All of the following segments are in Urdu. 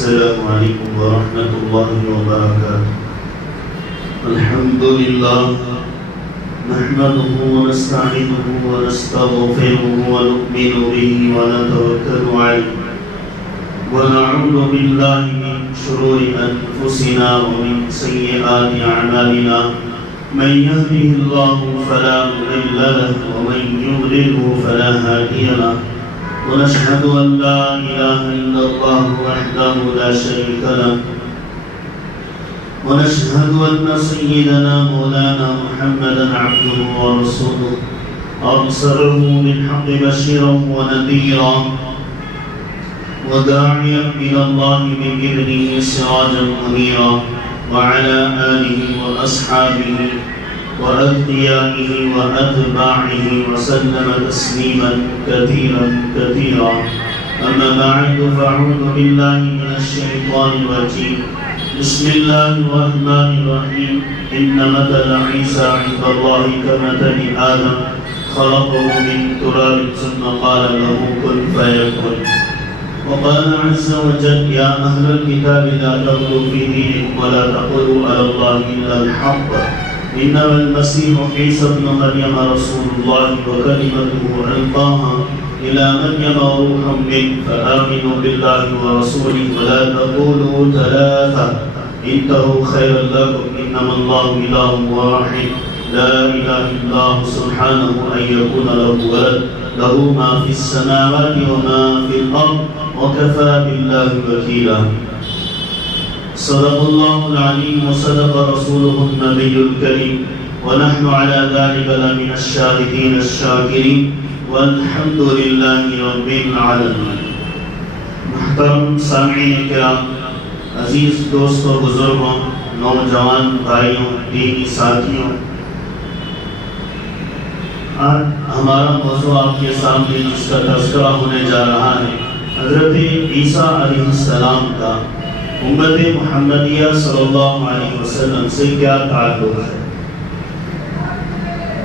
السلام عليكم ورحمة الله وبركاته. الحمد لله نحمده ونستعينه ونستغفره ونؤمن به ونتوكل عليه ونعوذ بالله من شرور أنفسنا ومن سيئات أعمالنا من يهده الله فلا مضل له ومن يضلل فلا هادي له ونشهد أن لا إله إلا الله وحده لا شريك له ونشهد أن سيدنا مولانا محمدا عبده ورسوله أرسله بالحق بشيرا ونذيرا وداعيا إلى الله بإذنه سراجا منيرا وعلى آله وأصحابه وأتقيائه وأتباعه وسلم تسليما كثيرا كثيرا. أما بعد فأعوذ بالله من الشيطان الرجيم. بسم الله الرحمن الرحيم. إن مثل عيسى عند الله كمثل آدم خلقه من تراب ثم قال له كن فيكون. وقال عز وجل يا أهل الكتاب لا تغلوا في دينكم ولا تقولوا على الله إلا الحق إنما المسيح عيسى ابن مريم رسول الله وكلمته ألقاها إلى مريم وروح منه فآمنوا بالله ورسوله ولا تقولوا ثلاثة انتهوا خيرا لكم إنما الله إله واحد لا إله إلا الله سبحانه أن يكون له ولد له ما في السماوات وما في الأرض وكفى بالله وكيلا. صدق الله العليم وصدق رسوله النبي الكريم ونحن على ذلك لمن الشاهدين الشاكرين والحمد لله رب العالمين. محترم سامعین کرام، عزیز دوستوں، بزرگوں، نوجوان بھائیوں، دینی ساتھیوں، آج ہمارا موضوع آپ کے سامنے جس کا تذکرہ ہونے جا رہا ہے حضرت عیسیٰ علیہ السلام کا امت محمدیہ صلی اللہ علیہ وسلم سے کیا تعلق ہے.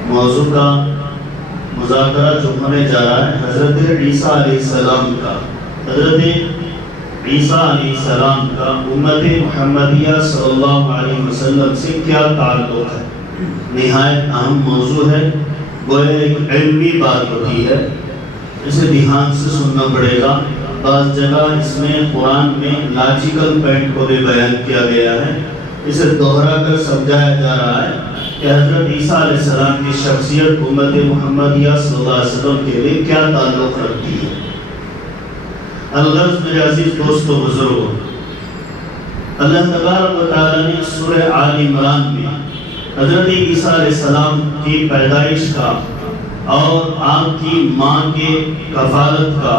موضوع کا مذاکرہ جو ہونے جا رہا ہے حضرت عیسیٰ علیہ السلام کا حضرت عیسیٰ علیہ السلام کا امت محمدیہ صلی اللہ علیہ وسلم سے کیا تعلق ہے. نہایت اہم موضوع ہے، گویا ایک علمی بات ہوتی ہے، اسے دھیان سے سننا پڑے گا. بعض جگہ اس میں قرآن میں لاجیکل پوائنٹ کو بھی بیان کیا گیا ہے، اسے دوہرا کر سمجھایا جا رہا ہے کہ حضرت عیسیٰ علیہ السلام کی شخصیت امت محمدیہ صلی اللہ علیہ وسلم کے لیے کیا تعلق رکھتی ہے. الغرض میرے عزیز دوستوں، بزرگوں، اللہ تبارک و تعالیٰ نے سورہ آل عمران میں حضرت عیسیٰ علیہ السلام کی پیدائش کا اور آپ کی ماں کے کفالت کا،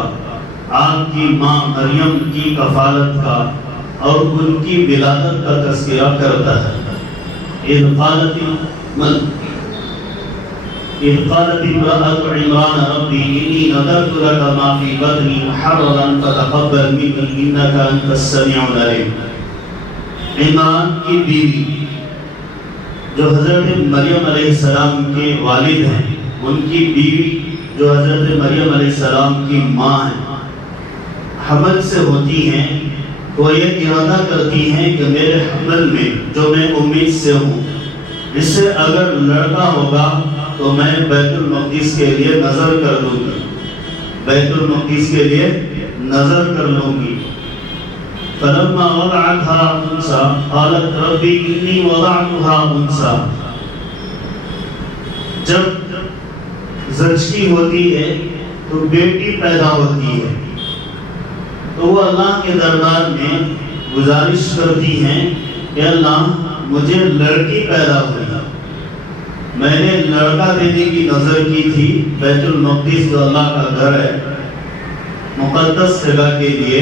آپ کی ماں مریم کی کفالت کا اور ان کی ولادت کا تذکرہ کرتا ہے. اذ قالت امرأة عمران ربی انی نذرت لک ما فی بطنی محررا فتقبل منی انک انت السمیع العلیم. عمران کی بیوی جو حضرت مریم علیہ السلام کے والد ہیں، ان کی بیوی جو حضرت مریم علیہ السلام کی ماں ہیں، حمل سے ہوتی ہیں تو یہ ارادہ کرتی ہیں کہ میرے حمل میں جو میں امید سے ہوں، اس سے اگر لڑکا ہوگا تو میں بیت المقدس کے لیے نظر کر لوں گی، بیت المقدس کے لیے نظر کر لوں گی. فلما وضعتها انثى قالت ربی انی وضعتها انثى. جب زچگی ہوتی ہے تو بیٹی پیدا ہوتی ہے تو وہ اللہ کے دربار میں گزارش کرتی ہیں کہ اللہ مجھے لڑکی پیدا ہوئی. میں نے لڑکا دینے کی نظر کی تھی، بیت المقدس جو اللہ کا گھر ہے، مقدس جگہ کے لیے،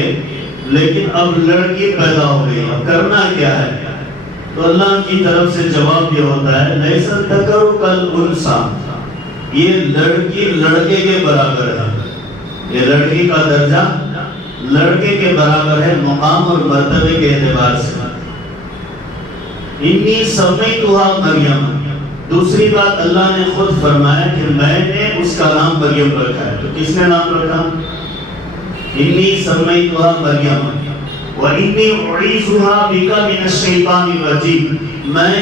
لیکن اب لڑکی پیدا ہو گئی، اب کرنا کیا ہے؟ تو اللہ کی طرف سے جواب یہ ہوتا ہے لیس الذکر کالانثی، یہ لڑکی لڑکے کے برابر ہے. یہ لڑکی کا درجہ لڑکے کے برابر ہے مقام اور مرتبے کے اعتبار سے. انی سمیتھا مریم. دوسری بات اللہ نے خود فرمایا کہ میں نے اس کا نام مریم رکھا ہے. تو کس نے نام رکھا؟ انی سمیتھا مریم. وَإِنِّي أُعِيذُهَا بِكَ مِنَ الشَّيْطَانِ الرَّجِيمِ، میں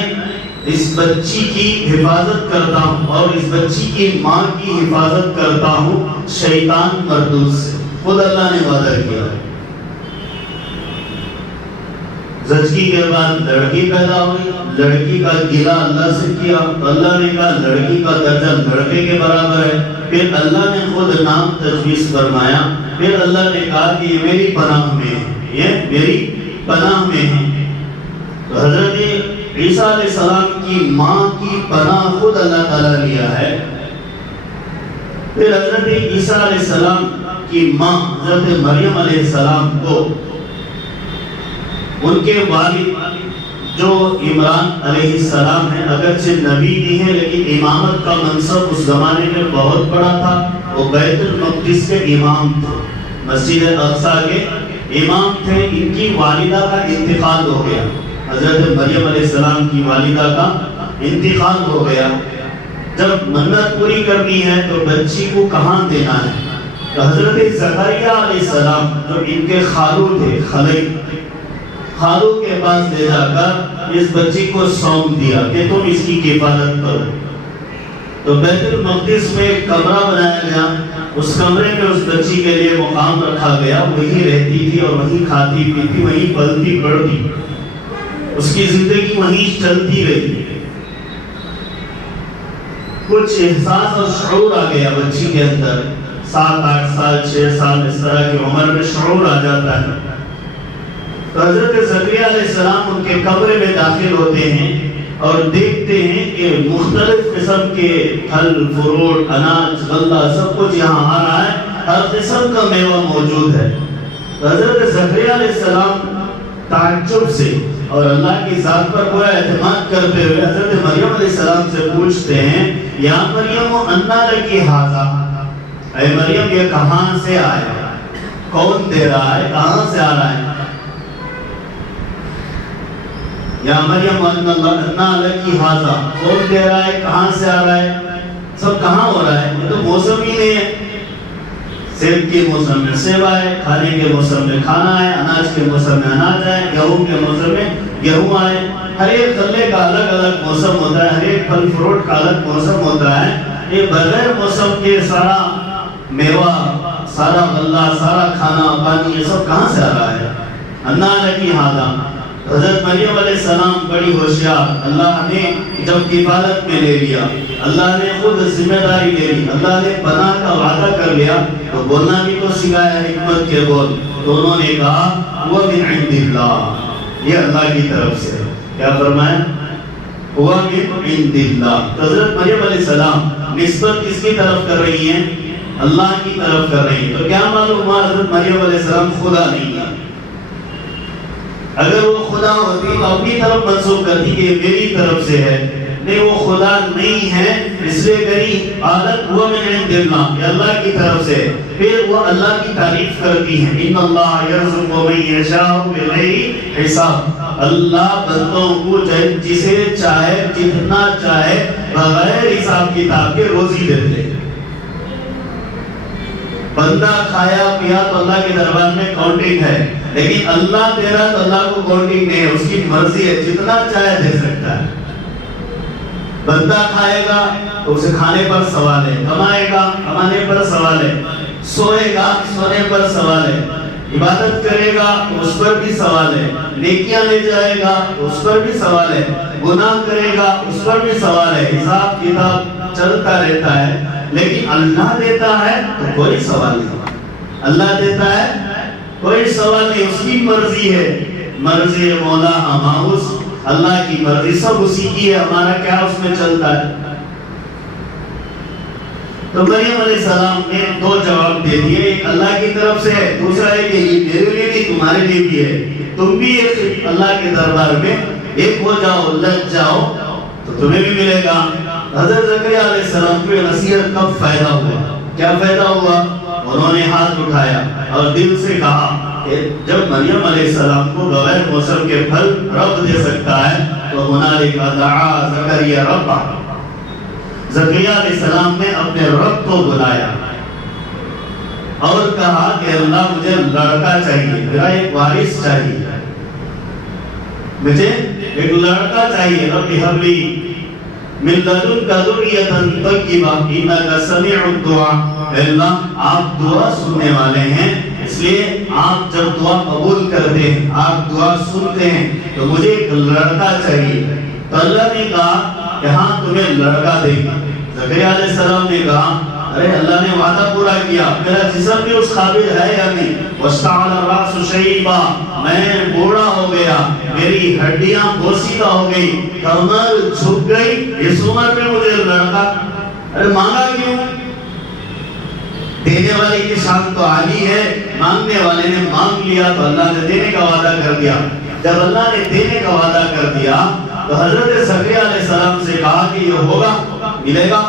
اس بچی کی حفاظت کرتا ہوں اور اس بچی کی ماں کی حفاظت کرتا ہوں شیطان مردود سے۔ خود اللہ نے وعدہ کیا ہے۔ زچگی کے بعد لڑکی پیدا ہوئی، لڑکی کا گلہ اللہ سے کیا، اللہ نے کہا لڑکی کا درجہ لڑکے کے برابر ہے، پھر اللہ نے خود نام تجویز فرمایا، پھر اللہ نے کہا کہ یہ میری پناہ میں ہے، یہ میری پناہ میں ہے۔ تو حضرت عیسیٰ علیہ السلام کی ماں کی پناہ خود اللہ تعالیٰ لیا ہے۔ پھر حضرت عیسیٰ علیہ السلام کی ماں حضرت مریم علیہ السلام کو ان کے والد جو عمران علیہ السلام ہیں، اگرچہ نبی نہیں ہے لیکن امامت کا منصب اس زمانے میں بہت بڑا تھا، وہ بیت المقدس کے امام تھے، مسجد اقصی کے امام تھے۔ ان کی والدہ کا انتقال ہو گیا، حضرت مریم علیہ السلام کی والدہ کا انتقال ہو گیا۔ جب منت پوری کرنی ہے تو بچی کو کہاں دینا ہے؟ تو حضرت زکریا علیہ السلام جو ان کے خالو تھے، خالو کے پاس لے جا کر اس بچی کو سونپ دیا کہ تم اس کی حفاظت کرو۔ تو بیت المقدس میں ایک کمرہ بنایا گیا، اس کمرے میں اس بچی کے لیے مقام رکھا گیا، وہیں رہتی تھی اور وہیں کھاتی پیتی، وہیں پلتی بڑھتی، اس کی زندگی وہیں چلتی رہی۔ کچھ احساس اور شعور آ گیا بچی کے اندر، 7 8 سال 6 سال اس طرح کی عمر میں شعور آ جاتا ہے۔ تو حضرت زکریا علیہ السلام ان کے کمرے میں داخل ہوتے ہیں اور دیکھتے ہیں کہ مختلف قسم کے پھل فروٹ اناج غلہ سب کچھ یہاں آ رہا ہے، ہر قسم کا میوہ موجود ہے۔ تو حضرت زکریا علیہ السلام تعجب سے اور اللہ کی ذات پر پورا اعتماد کرتے ہوئے حضرت مریم علیہ السلام سے پوچھتے ہیں، یا مریم انا لکی ھذا، اے مریم یہ کہاں سے آیا، کون دے رہا ہے، کہاں سے آ رہا ہے؟ یا مریم انا لکی ھذا، کون دے رہا ہے، کہاں سے آ رہا ہے، سب کہاں ہو رہا ہے؟ یہ تو موسم ہی نہیں ہے، سیب کے موسم میں سیب آئے، کھانے کے موسم میں کھانا آئے، اناج کے موسم میں اناج آئے، گیہوں کے موسم میں گیہوں آئے، ہر ایک غلے کا الگ الگ موسم ہوتا ہے، ہر ایک پھل فروٹ کا الگ موسم ہوتا ہے۔ یہ بغیر موسم کے سارا میوہ، سارا غلہ، سارا کھانا پانی یہ سب کہاں سے آ رہا ہے؟ انا لکی ھذا۔ حضرت مریم علیہ السلام بڑی ہوشیار، اللہ نے جب کفالت میں لے لیا، اللہ نے خود ذمہ داری لے لی، اللہ نے پناہ کا وعدہ کر لیا، تو بولنا بھی تو سکھایا حکمت کے بول۔ تو انہوں نے کہا وہ من عند اللہ، یہ اللہ کی طرف سے۔ کیا فرمایا؟ وہ من عند اللہ۔ حضرت مریم علیہ السلام نسبت کس کی طرف کر رہی ہیں؟ اللہ کی طرف کر رہی ہیں۔ تو کیا معلوم ہوا حضرت مریم علیہ السلام خدا نہیں ہے؟ اگر وہ خدا ہوتی تو اپنی طرف منسوب کرتی کہ یہ میری طرف سے ہے، نہیں وہ خدا نہیں ہے، اس لیے کہی عادت وہ من عند اللہ، یہ اللہ کی طرف سے۔ پھر وہ اللہ کی تعریف کرتی ہیں، ان اللہ یرزق من یشاء بغیر حساب، اللہ بندوں کو جسے چاہے جتنا چاہے بغیر حساب کتاب کے روزی دیتے ہیں۔ بندہ کھایا پیا تو اللہ کے دربار میں کاؤنٹنگ ہے، لیکن اللہ دے رہا تو اللہ کو کاؤنٹنگ نہیں ہے، اس کی مرضی ہے، جتنا چاہے دے سکتا ہے۔ بندہ کھائے گا تو اسے کھانے پر سوال ہے، کمائے گا کمانے پر سوال ہے، سوئے گا سونے پر سوال ہے، عبادت کرے گا تو اس پر بھی سوال ہے، نیکیاں لے جائے گا تو اس پر بھی سوال ہے، گناہ کرے گا اس پر بھی سوال ہے، حساب کتاب چلتا رہتا ہے۔ لیکن اللہ دیتا ہے تو کوئی سوال نہیں، اللہ دیتا ہے کوئی سوال نہیں، اس کی مرضی ہے، مرضی مولا ہماؤس، اللہ کی مرضی سب اسی کی ہے، ہمارا کیا اس میں چلتا ہے۔ تو مریم علیہ السلام نے 2 جواب دے دیے، ایک اللہ کی طرف سے ہے، دوسرا ہے کہ یہ میرے لیے نہیں تمہارے لیے بھی ہے، تم بھی ایک اللہ کے دربار میں ایک ہو جاؤ، لگ جاؤ تو تمہیں بھی ملے گا۔ حضرت زکریا علیہ السلام کو نصیحت کب فائدہ ہوا؟ کیا فائدہ ہوا؟ انہوں نے ہاتھ اٹھایا اور دل سے کہا کہ جب مریم علیہ السلام کو بغیر موسم کے پھل رب دے سکتا ہے تو ہنالک دعا زکریا ربہ، زکریا علیہ السلام نے اپنے رب کو بلایا اور کہا کہ اللہ مجھے لڑکا چاہیے، میرا ایک وارث چاہیے، مجھے ایک لڑکا چاہیے۔ رب هب لي من لدنك ذرية طيبة إنك سميع الدعاء۔ اللہ آپ دعا سننے والے ہیں، اس لیے آپ جب دعا قبول کرتے ہیں، آپ دعا سنتے ہیں، تو مجھے ایک لڑکا چاہیے۔ تو اللہ نے کہا کہ ہاں تمہیں لڑکا دے گا۔ زکریا علیہ السلام نے کہا ارے اللہ نے وعدہ پورا کیا، میرا جسم بھی اس قابل ہے یا نہیں؟ وَاسْتَعَلَ الرَّأْسُ شَيْبًا، میں بوڑھا ہو گیا، میری ہڈیاں بوسیدہ ہو گئی، کمر جھک گئی، اس عمر میں مجھے لڑکا۔ ارے مانگا کیوں؟ دینے والے کی شان تو عالی ہے، مانگنے والے نے مانگ لیا تو اللہ نے دینے کا وعدہ کر دیا۔ جب اللہ نے دینے کا وعدہ کر دیا تو حضرت زکریا علیہ السلام سے کہا کہ یہ ہوگا، ملے گا،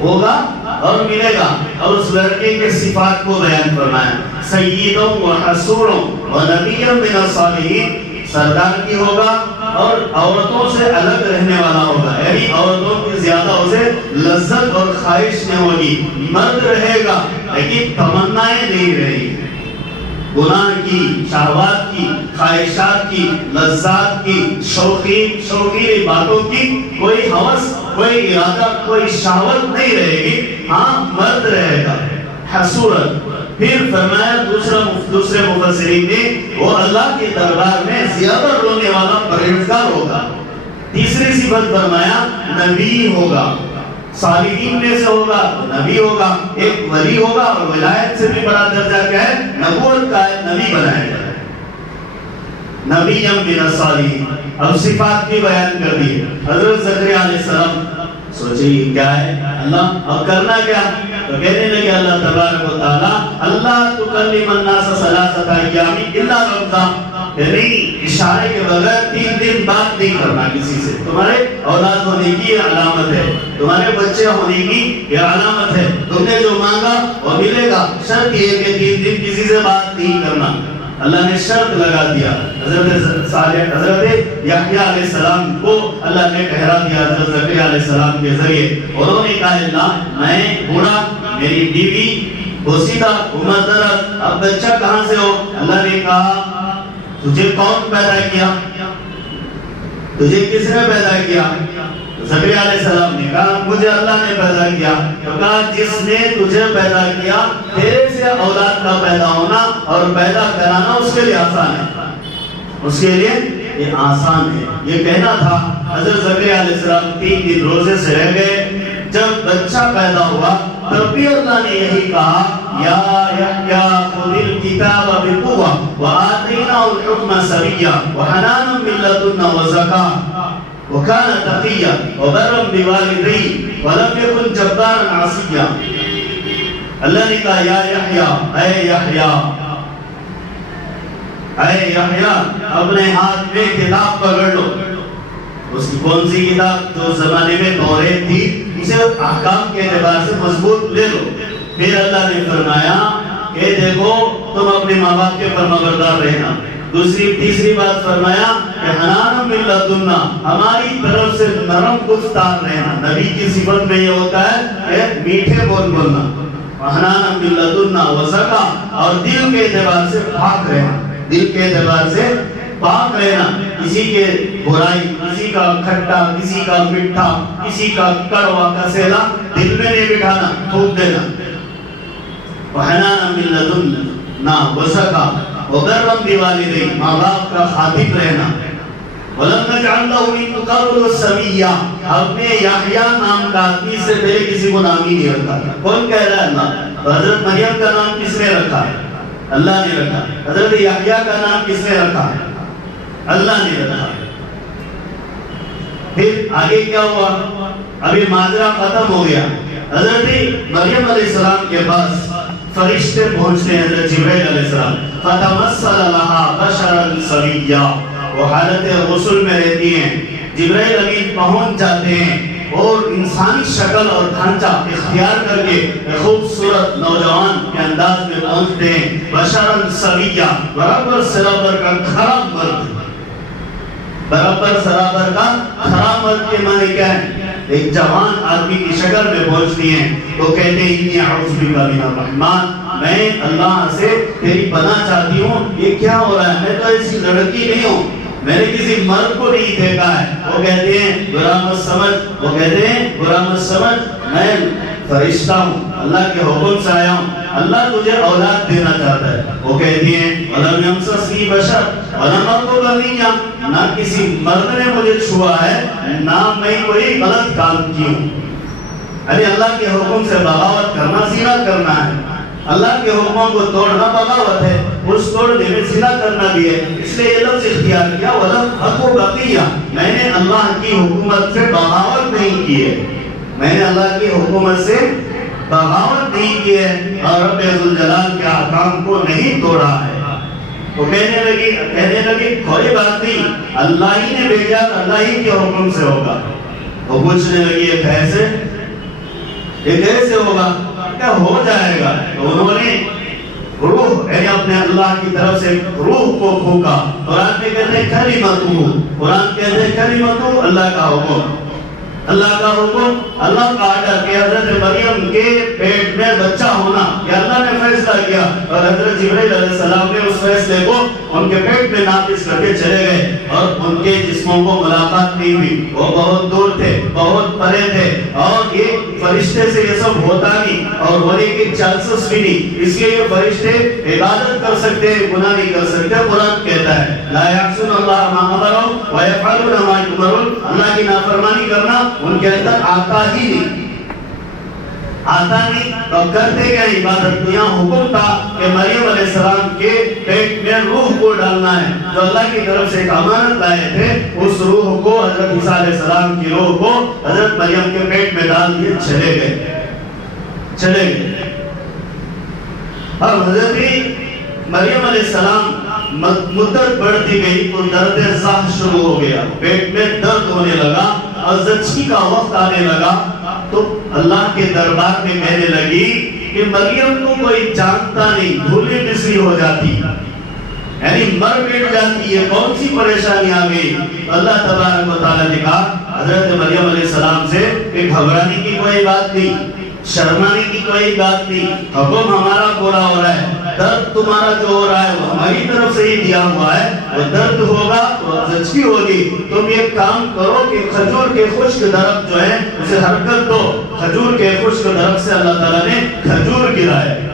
ہوگا اور ملے گا۔ اور اس لڑکے کے صفات کو بیان فرمایا، سیدوں و حسوروں و نبیوں من الصالحین، سردار کی ہوگا اور عورتوں سے الگ رہنے والا ہوگا، یعنی عورتوں کی زیادہ اسے لذت اور خواہش نہیں ہوگی، مرد رہے گا لیکن تمنائیں نہیں رہی، گناہ کی، شہوات کی، خواہشات کی، لذات کی، شوقی باتوں کی کوئی ہوس، کوئی ارادہ، کوئی شہوت نہیں رہے گی، ہاں مرد رہے گا، حسورت۔ پھر فرمایا دوسرے مفسرین نے وہ اللہ کے دربار میں زیادہ رونے والا پرہیزگار ہوگا۔ تیسری صفت فرمایا نبی ہوگا، صالحین میں سے ہوگا، نبی ہوگا، ایک ولی ہوگا، اور ولایت سے بھی بڑا درجہ کیا ہے؟ نبوت کا ہے، نبی بنایا جائے، نبی من الصالحین۔ اب صفات بھی بیان کر دی۔ حضرت زکریا علیہ السلام سوچیں کیا ہے اللہ اب کرنا کیا؟ تو کہنے لگے اللہ تبارک و تعالی اللہ تکلم الناس ثلاثۃ ایام الا رمضان، یعنی اشارے کے بغیر 3 دن بات نہیں کرنا کسی سے۔ تمہارے اولاد ہونے کی یہ علامت ہے، تمہارے بچے ہونے کی یہ علامت ہے، تم نے جو مانگا وہ ملے گا، شرط یہ کہ 3 دن کسی سے بات نہیں کرنا۔ اللہ نے شرط لگا دیا۔ حضرت یحییٰ علیہ السلام کو اللہ نے ٹھہرا دیا حضرت زکریا علیہ السلام کے ذریعے۔ انہوں نے کہا اللہ میں بوڑھا، میری بیوی بوسیدہ، عمر دراز، اب بچہ کہاں سے ہو؟ اللہ نے کہا تجھے کون پیدا کیا؟ تجھے کس نے پیدا کیا؟ زکریا علیہ السلام نے کہا مجھے اللہ نے پیدا کیا۔ تو کہا جس نے تجھے پیدا کیا تیرے سے اولاد کا پیدا ہونا اور پیدا کرانا اس کے لیے آسان ہے، اس کے لیے یہ آسان ہے۔ یہ کہنا تھا۔ حضرت زکریا علیہ السلام 3 دن روزے سے رہ گئے۔ جب بچہ پیدا ہوا تب بھی اللہ نے یہی کہا یا یحییٰ خذ الکتاب بقوہ وآتیناہ الحکم صبیا وحنانا من لدنا وزکاۃ وَكَانَ تَقِيًّا وَبَرًّا بِوَالِدَيْهِ وَلَمْ يَكُنْ جَبَّارًا عَصِيًّا۔ اللہ نے کہا یا یحییٰ، اے یحییٰ، اے یحییٰ اپنے ہاتھ میں کتاب پکڑ لو۔ اس کی کون سی کتاب؟ جو زمانے میں توریت تھی، اسے احکام کے اعتبار سے مضبوط لے لو۔ پھر اللہ نے فرمایا کہ دیکھو تم اپنے ماں باپ کے فرمانبردار رہنا۔ تیسری بات فرمایا کہ حنانا من لدنا، ہماری طرف سے نرم گفتار رہنا۔ نبی کی صفت میں یہ ہوتا ہے کہ میٹھے بول بولنا، حنانا من لدنا وزکاۃ، اور دل کے اعتبار سے پاک رہنا، دل کے اعتبار سے پاک رہنا، کسی کے برائی، کسی کا کھٹا، کسی کا میٹھا، کسی کا کڑوا کسیلا دل میں نہیں بٹھانا، تھوک دینا۔ وحنانا من لدنا وزکاۃ وبرًا بوالدیہ، ماں باپ کا خاطب رہنا۔ وَلَمْ نَجْعَلْ لَهُ مِن قَبْلُ سَمِيًّا، ہم نے یحییٰ نام کا آدمی سے پہلے کسی کو نام ہی نہیں رکھا تھا۔ کون کہہ رہا ہے؟ اللہ۔ حضرت مریم کا نام کس نے رکھا ہے؟ اللہ نے رکھا۔ حضرت یحییٰ کا نام کس نے رکھا ہے؟ اللہ نے رکھا۔ پھر آگے کیا ہوا؟ ابھی ماجرا ختم ہو گیا۔ حضرت مریم علیہ السلام کے پاس فرشتے پہنچتے ہیں، حضرت جبرائیل علیہ السلام، فتمثل لها بشرا سویا، وہ حالت غسل میں رہتی ہیں۔ جبرائیل امین پہنچ جاتے ہیں اور انسانی شکل اور ڈھانچہ اختیار کر کے خوبصورت نوجوان کے انداز میں پہنچتے ہیں۔ بشرا سویا، برابر سرابر کا کھڑا مرد، برابر سرابر کا کھڑا مرد کے معنی کیا ہے؟ ایک جوان آدمی کی شکل میں پہنچتی ہیں تو کہتے ہیں انی اعوذ بک من الرحمن، میں اللہ سے تیری پناہ چاہتی ہوں، یہ کیا ہو رہا ہے، میں تو ایسی لڑکی نہیں ہوں، میں نے کسی مرد کو نہیں دیکھا ہے۔ وہ کہتے ہیں برا مت سمجھ، وہ کہتے ہیں برا مت سمجھ، میں فرشتہ ہوں، اللہ کے حکم سے آیا ہوں، اللہ تجھے اولاد دینا چاہتا ہے۔ وہ کہتی ہیں وَلَمْ يَمْسَسْنِي بَشَرٌ وَلَمْ أَكُ بَغِيًّا، نہ کسی مرد نے مجھے چھوا ہے، نہ میں کوئی غلط کام کی ہوں۔ یعنی اللہ کے حکم سے بغاوت کرنا زنا کرنا ہے، اللہ کے حکموں کو توڑنا بغاوت ہے، اس توڑنے میں زنا کرنا بھی ہے، اس لیے یہ لفظ اختیار کیا وَلَمْ أَكُ بَغِيًّا، میں نے اللہ کی حکومت سے بغاوت نہیں کی ہے، میں نے اللہ کی حکومت سے بغاوت نہیں کی ہے اور رب ذوالجلال کے احکام کو نہیں توڑا ہے۔ وہ کہنے لگی کوئی بات نہیں، اللہ ہی نے بھیجا، اللہ ہی کے حکم سے ہوگا۔ وہ پوچھنے لگی یہ کیسے ہوگا، کیا ہو جائے گا؟ تو انہوں نے روح یعنی اپنے اللہ کی طرف سے روح کو پھونکا۔ قرآن میں کہتے ہیں کلمتہ، قرآن کہتے ہیں کلمتہ، اللہ کا حکم، اللہ کا حکم، اللہ کا آرڈر کہ حضرت مریم کے پیٹ میں بچہ ہونا، یہ اللہ نے فیصلہ کیا اور حضرت جبرائیل علیہ السلام نے اس فیصلے کو ان کے پیٹ میں نافذ کر کے چلے گئے اور ان کے جسموں کو ملاقات نہیں ہوئی، وہ بہت دور تھے، بہت پرے تھے اور یہ فرشتے سے یہ سب ہوتا نہیں اور ہونے کے چانسز بھی نہیں، اس لیے یہ فرشتے عبادت کر سکتے ہیں، گناہ نہیں کر سکتے۔ قرآن کہتا ہے لا یعصون اللہ ما امرهم ویفعلون ما یؤمرون، اللہ کی نافرمانی کرنا ان کے اندر آتا ہی نہیں، تو کرتے کیا عبادت؟ یہاں حکم تھا کہ مریم علیہ السلام کے پیٹ میں روح کو ڈالنا ہے، جو اللہ کی طرف سے ایک امانت لائے تھے، اس روح کو حضرت عیسیٰ علیہ السلام کی روح کو حضرت مریم کے پیٹ میں ڈال دیے، چلے گئے۔ اب حضرت مریم علیہ السلام مدت بڑھتی گئی تو درد زاہ شروع ہو گیا، پیٹ میں درد ہونے لگا اور زچگی کا وقت آنے لگا، تو اللہ کے دربار میں کہنے لگی کہ مریم کو کوئی جانتا نہیں، بھولی بسری ہو جاتی، یعنی مر بیٹھ جاتی ہے، کون سی پریشانی آ گئی؟ اللہ تبارک و تعالیٰ نے کہا حضرت مریم علیہ السلام سے کہ گھبرانے کی کوئی بات نہیں، شرمانے کی کوئی بات نہیں، حکم ہمارا پورا ہو رہا ہے، درد تمہارا جو ہو رہا ہے وہ ہماری طرف سے ہی دیا ہوا ہے، وہ درد ہوگا تو زچگی ہوگی، تم ایک کام کرو کہ کھجور کے خشک درخت جو ہے اسے حرکت دو، کھجور کے خشک درخت سے اللہ تعالیٰ نے کھجور گرائے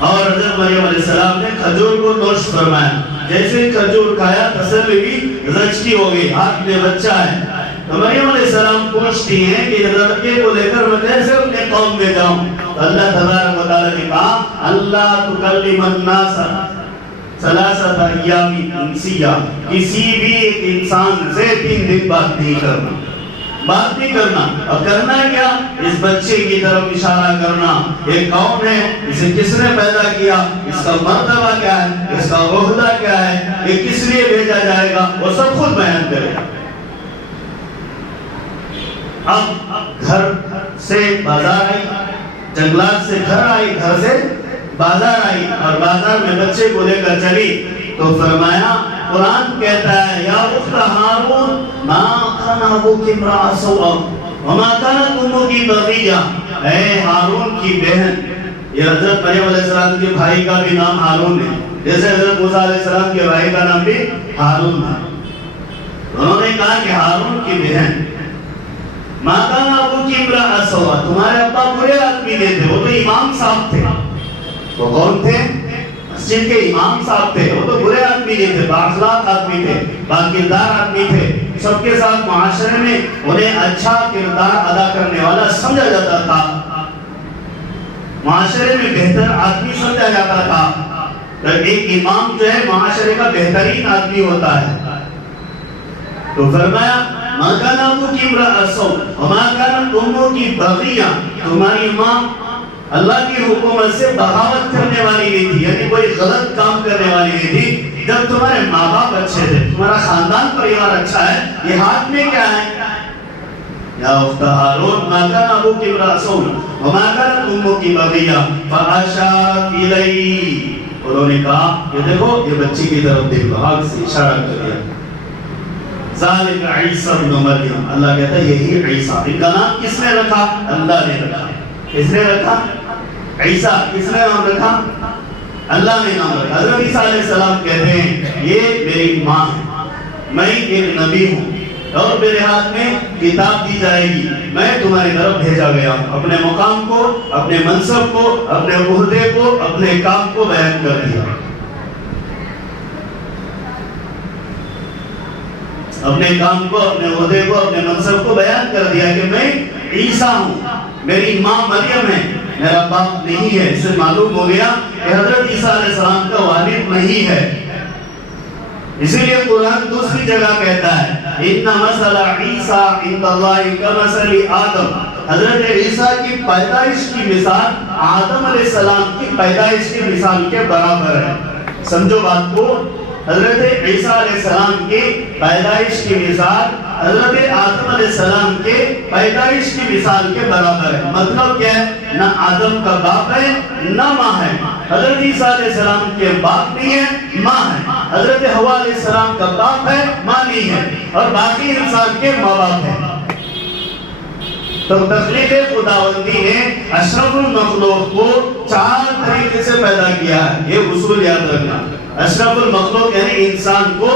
اور حضرت مریم علیہ السلام نے کھجور کو نوش فرمایا، جیسے کھجور کھایا تسلی ہوئی، زچگی ہو گئی، ہاتھ میں بچہ ہے۔ تو مریم علیہ السلام پوچھتی ہیں کہ لڑکے کو لے کر میں کیسے اپنے قوم میں جاؤں؟ اللہ تبارک و تعالیٰ نے کہا اللہ تکلم الناس ثلاثۃ ایام انسیہ، کسی بھی ایک انسان سے 3 دن بات نہیں کرنا، اور کرنا کیا؟ اس بچے کی طرف اشارہ کرنا، یہ کون ہے، اسے کس نے پیدا کیا، اس کا مرتبہ کیا ہے، اس کا عہدہ کیا ہے، یہ کس لیے بھیجا جائے گا، وہ سب خود بیان کرے۔ اب گھر سے بازار آئی، جنگلات سے گھر آئی، گھر سے بازار آئی اور بازار میں بچے کو لے کر چلی تو فرمایا، قرآن کہتا ہے یا اخت ہارون ما کان ابوک امرأ سوء وما کانت امک بغیہ، اے ہارون کی بہن، یہ حضرت مریم علیہ السلام کے بھائی کا بھی نام ہارون ہے، جیسے حضرت موسیٰ علیہ السلام کے بھائی کا نام بھی ہارون ہے، انہوں نے کہا کہ ہارون کی بہن ما کان ابوک امرأ سوء، تمہارے ابا برے آدمی نہیں تھے، وہ تو امام صاحب تھے۔ وہ کون تھے؟ مسجد کے امام صاحب تھے، وہ تو برے آدمی نہیں تھے، بااخلاق آدمی تھے، باکردار آدمی تھے، سب کے ساتھ معاشرے میں انہیں اچھا کردار ادا کرنے والا سمجھا جاتا تھا، معاشرے میں بہتر آدمی سمجھا جاتا تھا۔ ایک امام جو ہے معاشرے کا بہترین آدمی ہوتا ہے، تو فرمایا ما کان ابوک امرأ سوء وما کانت امک بغیہ، تمہاری ماں اللہ کی حکومت سے بغاوت کرنے والی نہیں تھی، یعنی کوئی غلط کام کرنے والی نہیں تھی۔ جب تمہارے ماں باپ اچھے تھے، تمہارا خاندان پریوار اچھا ہے، یہ ہاتھ میں کیا ہے؟ یا اخت ہارون ما کان ابوک امرأ سوء وما کانت امک بغیہ فاشارت الیہ، انہوں نے کہا کہ دیکھو یہ بچی کی طرف دیکھو، ہاتھ سے اشارہ کر دیا، ذالک عیسی ابن مریم، اللہ کہتا ہے یہی عیسیٰ۔ ان کا نام کس نے رکھا؟ اللہ نے رکھا۔ کس نے رکھا؟ عیسیٰ۔ کس نے نام رکھا؟ اللہ نے نام رکھا۔ حضرت عیسیٰ علیہ السلام کہتے ہیں یہ میری ماں ہے، میں ایک نبی ہوں اور میرے ہاتھ میں کتاب دی جائے گی، میں تمہاری طرف بھیجا گیا ہوں۔ اپنے مقام کو، اپنے منصب کو، اپنے عہدے کو، اپنے کام کو بیان کر دیا، اپنے کام کو، اپنے عہدے کو، اپنے منصب کو بیان کر دیا کہ میں عیسیٰ ہوں، میری ماں مریم ہے، میرا باپ نہیں ہے۔ اس سے معلوم ہو گیا کہ حضرت عیسیٰ علیہ السلام کا والد نہیں ہے۔ اسی لیے قرآن دوسری جگہ کہتا ہے ان مثل عیسیٰ عند اللہ کمثل آدم، حضرت عیسیٰ کی پیدائش کی مثال آدم علیہ السلام کی پیدائش کی مثال کے برابر ہے۔ سمجھو بات کو، حضرت عیسیٰ علیہ السلام کی پیدائش کی مثال حضرت آدم علیہ السلام کے پیدائش کی مثال کے برابر ہے۔ مطلب کیا ہے؟ نہ آدم کا باپ ہے نہ ماں ہے۔ حضرت عیسیٰ علیہ السلام کے باپ نہیں ہے، ماں ہے۔ حضرت حوا علیہ السلام کا باپ ہے، ماں نہیں ہے، اور باقی انسان کے ماں باپ ہیں۔ تو تخلیق خداوندی نے اشرف المخلوق کو 4 طریقے سے پیدا کیا ہے۔ یہ اصول یاد رکھنا، اشرف المخلوق یعنی انسان کو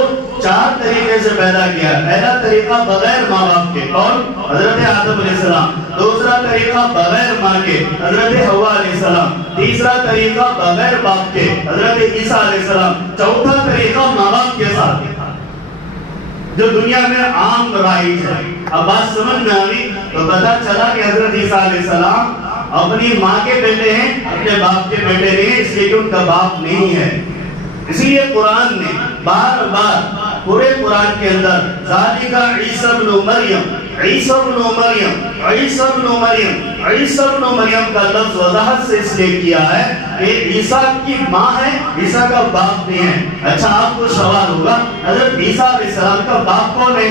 4 طریقے سے پیدا کیا ہے۔ پہلا طریقہ بغیر ماں باپ کے، کون؟ حضرت آدم علیہ السلام۔ دوسرا طریقہ بغیر ماں کے، حضرت حوا علیہ السلام۔ تیسرا طریقہ بغیر باپ کے، حضرت عیسیٰ علیہ السلام۔ چوتھا طریقہ ماں باپ کے ساتھ، جو دنیا میں عام رائج ہے۔ اب بات سمجھ میں آئی تو پتہ چلا کہ حضرت عیسیٰ علیہ السلام اپنی ماں کے بیٹے ہیں، اپنے باپ کے بیٹے نہیں ہیں، اس لیے کہ ان کا باپ نہیں ہے۔ اسی لیے قرآن نے بار بار پورے قرآن کے اندر ذالک عیسی ابن مریم، عیسی ابن مریم، عیسی ابن مریم، عیسی ابن مریم کا لفظ وضاحت سے اس لیے کیا ہے کہ عیسیٰ کی ماں ہے، عیسیٰ کا باپ نہیں ہے۔ اچھا آپ کو سوال ہوگا حضرت عیسیٰ علیہ السلام کا باپ کون ہے؟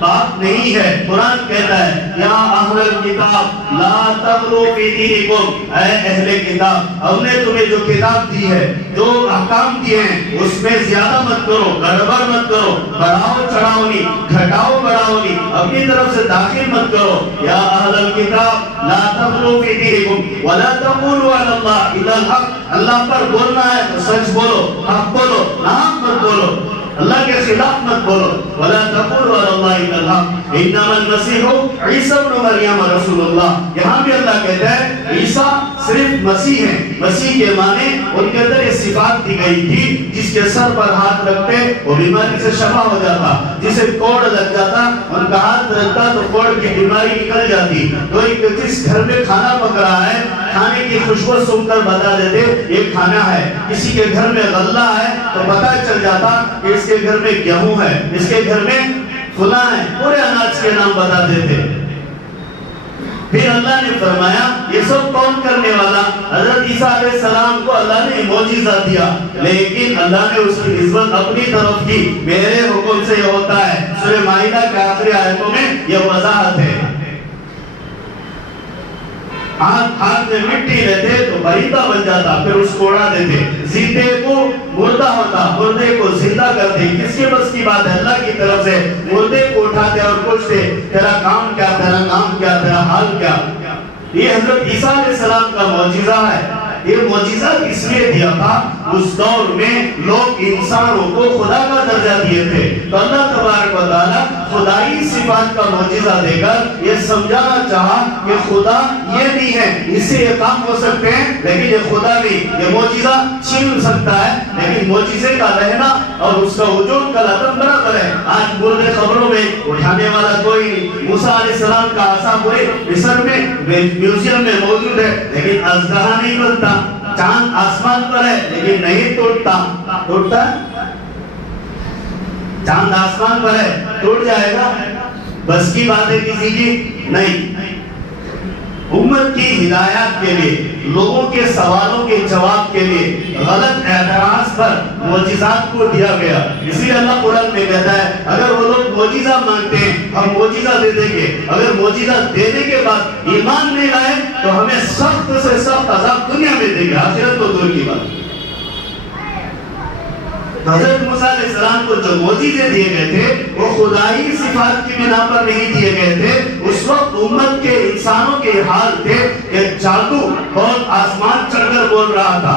باپ نہیں ہے۔ قرآن کہتا ہے یا اہل الکتاب لا تغلوا فی دینکم، اے اہل کتاب ہم نے تمہیں جو کتاب دی ہے، جو احکام دیے ہیں، اس میں زیادہ مت کرو، گڑبڑ مت کرو، بڑھاؤ چڑھاؤ نہیں، گھٹاؤ بڑھاؤ نہیں، اپنی طرف سے داخل مت کرو۔ یا اہل الکتاب لا تغلوا فی دینکم ولا تقولوا علی اللہ الا الحق، اللہ پر بولنا ہے تو سچ بولو، حق بولو، نام مت بولو، اللہ کے خلاف مت بولو۔ ولا تقولوا علی اللہ الا الحق انما المسیح عیسی ابن مریم رسول اللہ۔ یہاں بھی اللہ کہتا ہے عیسیٰ صرف مسیح ہیں۔ مسیح کے معنی ان کے اندر یہ صفات دی گئی تھی، جس کے سر پر ہاتھ رکھتے وہ بیماری سے شفا ہو جاتا، جسے کوڑ لگ جاتا ان کا ہاتھ رکھتا تو کوڑ کی بیماری نکل جاتی۔ کوئی جس گھر میں کھانا پک رہا ہے، کھانے کی خوشبو سن کر بتا دیتے یہ کھانا ہے۔ کسی کے گھر میں غلہ ہے تو پتہ چل جاتا کہ اس کے گھر میں گیہوں ہے، اس کے گھر میں فلاں ہے، پورے اناج کے نام بتا دیتے۔ پھر اللہ نے فرمایا یہ سب کون کرنے والا؟ حضرت عیسیٰ علیہ السلام کو اللہ نے معجزہ دیا، لیکن اللہ نے اس کی نسبت اپنی طرف کی، میرے حکم سے یہ ہوتا ہے۔ سورہ مائدہ کے آخری آیتوں میں یہ وضاحت ہے۔ ہاتھ میں مٹی لیتے تو پرندہ بن جاتا، پھر اس کو اڑا دیتے، زندے کو مردہ ہوتا، مردے کو زندہ کرتے۔ کس کے بس کی بات ہے؟ اللہ کی طرف سے۔ مردے کو اٹھاتے اور پوچھتے تیرا کام کیا، تیرا نام کیا، تیرا حال کیا۔ یہ حضرت عیسیٰ علیہ السلام کا معجزہ ہے۔ یہ معجزہ اس لیے دیا تھا اس دور میں لوگ انسانوں کو خدا کا درجہ دیے تھے، تو اللہ تبارک و تعالیٰ خدائی صفات کا معجزہ دے کر یہ سمجھانا چاہا کہ خدا یہ نہیں ہے، اس سے یہ کام ہو سکتے ہیں لیکن یہ خدا نہیں۔ یہ معجزہ چھین سکتا ہے لیکن معجزے کا رہنا اور اس کا وجود کا لازم برابر ہے۔ آج مردے خبروں میں اٹھانے والا کوئی نہیں۔ موسیٰ علیہ السلام کا عصا پورے مصر میں میوزیم میں موجود ہے لیکن اژدہا نہیں بنتا۔ چاند آسمان پر ہے لیکن نہیں ٹوٹتا۔ ٹوٹتا چاند آسمان پر ہے، ٹوٹ جائے گا؟ بس کی بات ہے کسی کی نہیں۔ امت کی ہدایات کے لیے، لوگوں کے سوالوں کے جواب کے لیے غلط اعتراض پر معجزات کو دیا گیا۔ اس لیے اللہ قرآن میں کہتا ہے اگر وہ لوگ معجزہ مانگتے ہیں ہم معجزہ دے دیں گے، اگر معجزہ دینے کے بعد ایمان نہیں لائے تو ہمیں سخت سے سخت عذاب دنیا میں دیں گے، آخرت تو دور کی بات۔ حضرت موسیٰ علیہ السلام کو جو معجزے دیے گئے تھے وہ خدائی صفات کی بنا پر نہیں دیے گئے تھے. اس وقت امت کے انسانوں کے حال تھے کہ جادو بہت آسمان چڑھ کر بول رہا تھا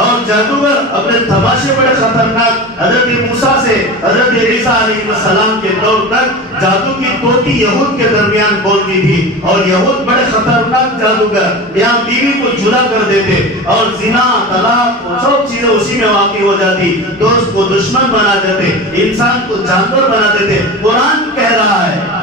اور جادوگر اپنے تماشے بڑے خطرناک. حضرت موسیٰ سے حضرت عیسیٰ علیہ السلام کے دور تک جادو کی توتی یہود کے درمیان بولتی تھی اور یہود بڑے خطرناک جادوگر یہاں بیوی کو جدا کر دیتے اور زنا طلاق سب چیزیں اسی میں واقع ہو جاتی. دوست کو دشمن بنا دیتے, انسان کو جانور بنا دیتے. قرآن کہہ رہا ہے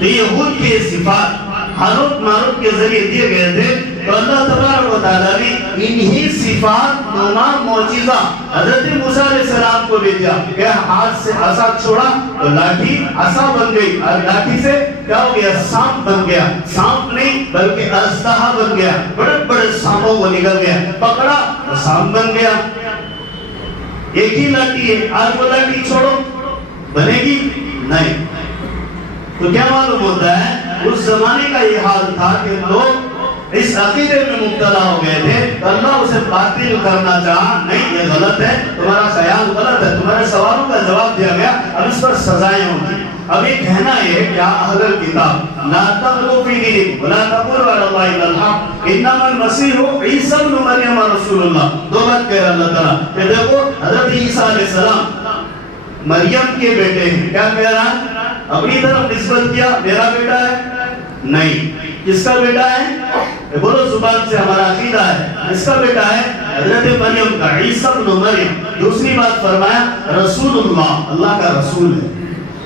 تو یہود کے صفات حاروت ماروت کے ذریعے دیے گئے تھے. تو اللہ تبارک و تعالیٰ نے انہی صفات نما معجزہ حضرت موسیٰ علیہ السلام کو بھی دیا کہ ہاتھ سے عصا چھوڑا تو لاٹھی عصا بن گئی اور لاٹھی سے کیا ہو گیا؟ سانپ بن گیا. سانپ نہیں بلکہ اژدہا بن گیا. بڑے بڑے سانپوں کو نکل گیا, پکڑا تو سانپ بن گیا. ایک ہی لاٹھی ہے, آج وہ لاٹھی چھوڑو بنے گی نہیں. تو کیا معلوم ہوتا ہے اس زمانے کا یہ حال تھا کہ لوگ اس عقیدے میں مبتلا ہو گئے تھے. اللہ اسے باطل کرنا چاہا, نہیں یہ غلط ہے, تمہارا خیال غلط ہے, تمہارے سوالوں کا جواب دیا گیا, اب اس پر سزائیں ہوں گی. اب یہ کہنا ہے کہ اہل الکتاب لا تغلوا فی دینکم ولا تقولوا علی اللہ الا الحق انما المسیح عیسی ابن مریم رسول اللہ. دو بات کہہ رہا اللہ تعالیٰ کہ دیکھو حضرت عیسیٰ علیہ السلام مریم کے بیٹے ہیں. کیا کہہ رہا ہے؟ اپنی طرف نسبت کیا میرا بیٹا ہے, نہیں. کس کا بیٹا ہے؟ بولو زبان سے, ہمارا عقیدہ ہے اس کا بیٹا ہے حضرت مریم کا, عیسیٰ ابن مریم. دوسری بات فرمایا رسول اللہ, اللہ کا رسول ہے.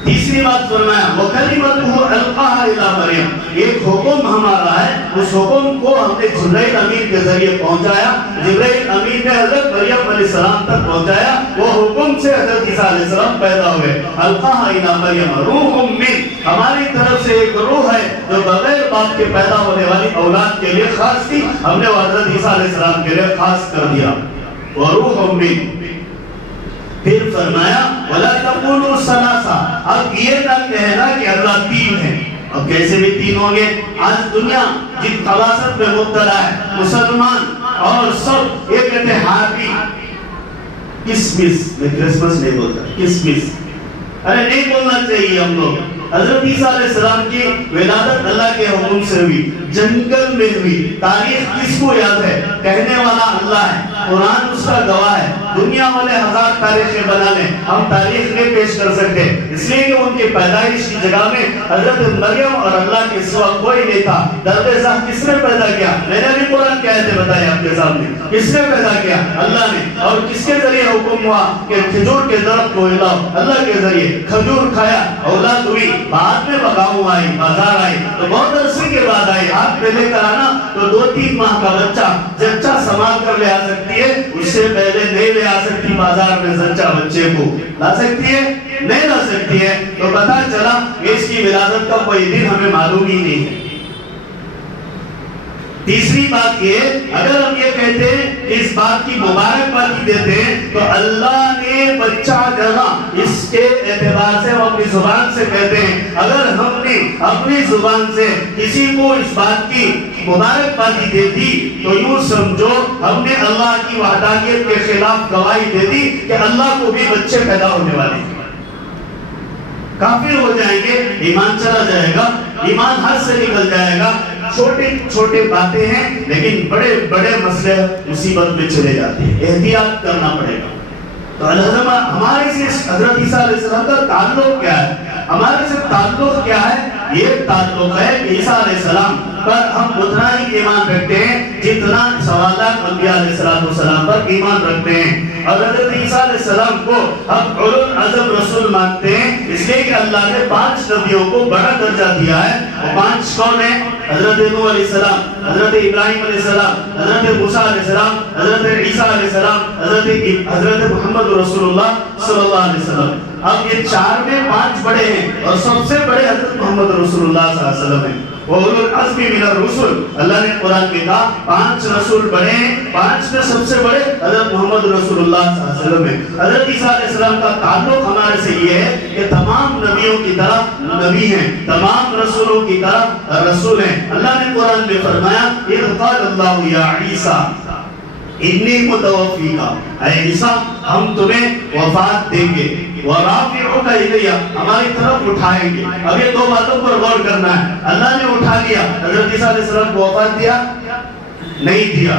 تیسری بات فرمایا وَكَلِمَتُهُ أَلْقَاهَا إِلَىٰ مَرْيَمَ, ایک حکم ہمارا ہے, اس حکم کو ہم نے جبرائیل امین کے ذریعے پہنچایا. جبرائیل امین نے حضرت مریم علیہ السلام تک پہنچایا, وہ حکم سے حضرت عیسیٰ علیہ السلام پیدا ہوئے. أَلْقَاهَا إِلَىٰ مَرْيَمَ رُوحٌ مِّنْ, ہماری طرف سے ایک روح ہے جو بغیر باپ کے پیدا ہونے والی اولاد کے لیے خاص تھی, ہم نے وہ حضرت عیسیٰ علیہ السلام کے لیے خاص کر دیا. وَرُوحٌ مِّنْ. پھر فرمایا وَلَا تَقُولُوا ثَلَاثَةٌ, اب یہ نہ کہنا کہ اللہ تین ہے. اب کیسے بھی تین ہوں گے؟ آج دنیا جن خلاصت میں مبتلا ہے, مسلمان اور سب یہ کہتے ہیں ہیپی کرسمس. میں کرسمس نہیں بولتا, کرسمس. ارے نہیں بولنا چاہیے ہم لوگ. حضرت عیسیٰ علیہ السلام کی ولادت اللہ کے حکم سے ہوئی, جنگل میں ہوئی. تاریخ کس کو یاد ہے؟ کہنے والا اللہ ہے, قرآن اس کا گواہ ہے. دنیا والے ہزار تاریخیں بنا لیں, ہم تاریخ نہیں پیش کر سکتے, اس لیے کہ ان کی پیدائش کی جگہ میں حضرت مریم اور اللہ کے سوا کوئی نہیں تھا. درد ذات کس نے پیدا کیا؟ میں نے بھی قرآن کی آیتیں بتائی آپ کے سامنے. کس نے پیدا کیا؟ اللہ نے. اور کس کے ذریعے حکم ہوا کہ کھجور کے درخت کو ہلاؤ؟ اللہ کے ذریعے. کھجور کھایا, اولاد ہوئی, بعد میں بقاؤ آئی, بازار آئی, تو بہت عرصے کے بعد آئی. ہاتھ پہ لے کر آنا تو 2-3 ماہ کا بچہ زچہ سنبھال کر لے آ سکتی ہے, اس سے پہلے نہیں لے آ سکتی. بازار میں زچہ بچے کو لا سکتی ہے؟ نہیں لا سکتی ہے. تو پتہ چلا اس کی ولادت کا کوئی دن ہمیں معلوم ہی نہیں ہے. تیسری بات یہ, اگر ہم یہ کہتے ہیں اس بات کی مبارکبادی دیتے ہیں تو اللہ نے بچہ جگہ, اس کے اعتبار سے ہم اپنی زبان سے کہتے ہیں. اگر ہم نے اپنی زبان سے کسی کو اس بات کی مبارکبادی دے دی تو یوں سمجھو ہم نے اللہ کی وحدانیت کے خلاف گواہی دے دی کہ اللہ کو بھی بچے پیدا ہونے والے ہیں. کافر ہو جائیں گے, ایمان چلا جائے گا, ایمان ہاتھ سے نکل جائے گا. چھوٹے چھوٹے باتیں ہیں لیکن بڑے بڑے مسئلے مصیبت میں چلے جاتے ہیں, احتیاط کرنا پڑے گا. تو ہمارے سے حضرت عیسیٰ علیہ السلام کا تعلق کیا ہے؟ ہمارے سے تعلق کیا ہے؟ یہ تعلق ہے کہ عیسیٰ علیہ السلام پر ہم اتنا ہی ایمان رکھتے ہیں جتنا سوالات انبیاء علیہ السلام پر ایمان رکھتے ہیں. اور حضرت عیسیٰ علیہ السلام کو ہم اولو العزم رسول مانتے ہیں, اس لیے کہ اللہ نے 5 نبیوں کو بڑا درجہ دیا ہے. وہ 5 کون ہیں؟ حضرت نوح علیہ السلام, حضرت ابراہیم علیہ السلام, حضرت موسیٰ علیہ السلام, حضرت عیسیٰ علیہ السلام, حضرت محمد رسول اللہ صلی اللہ علیہ وسلم. اب یہ 4 میں 5 بڑے ہیں اور سب سے بڑے حضرت محمد رسول اللہ صلی اللہ علیہ وسلم ہیں. وَأُولُو الْعَزْمِ مِنَ الرُّسُلِ, اللہ نے قرآن میں کہا 5 رسول بڑے ہیں, 5 میں سب سے بڑے حضرت محمد رسول اللہ صلی اللہ علیہ وسلم ہیں. حضرت عیسیٰ علیہ السلام کا تعلق ہمارے سے یہ ہے کہ تمام نبیوں کی طرح نبی ہیں, تمام رسولوں کی طرح رسول ہیں. اللہ نے قرآن میں فرمایا اِذْ قَالَ اللَّهُ يَا عِيسَىٰ انی متوفیکا, اے عیسیٰ ہم تمہیں وفات دیں گے, ورافعک الیہ, ہماری طرف اٹھائیں گے. اب یہ 2 باتوں پر غور کرنا ہے. اللہ نے اٹھا لیا, حضرت عیسیٰ علیہ السلام کو وفات دیا نہیں دیا.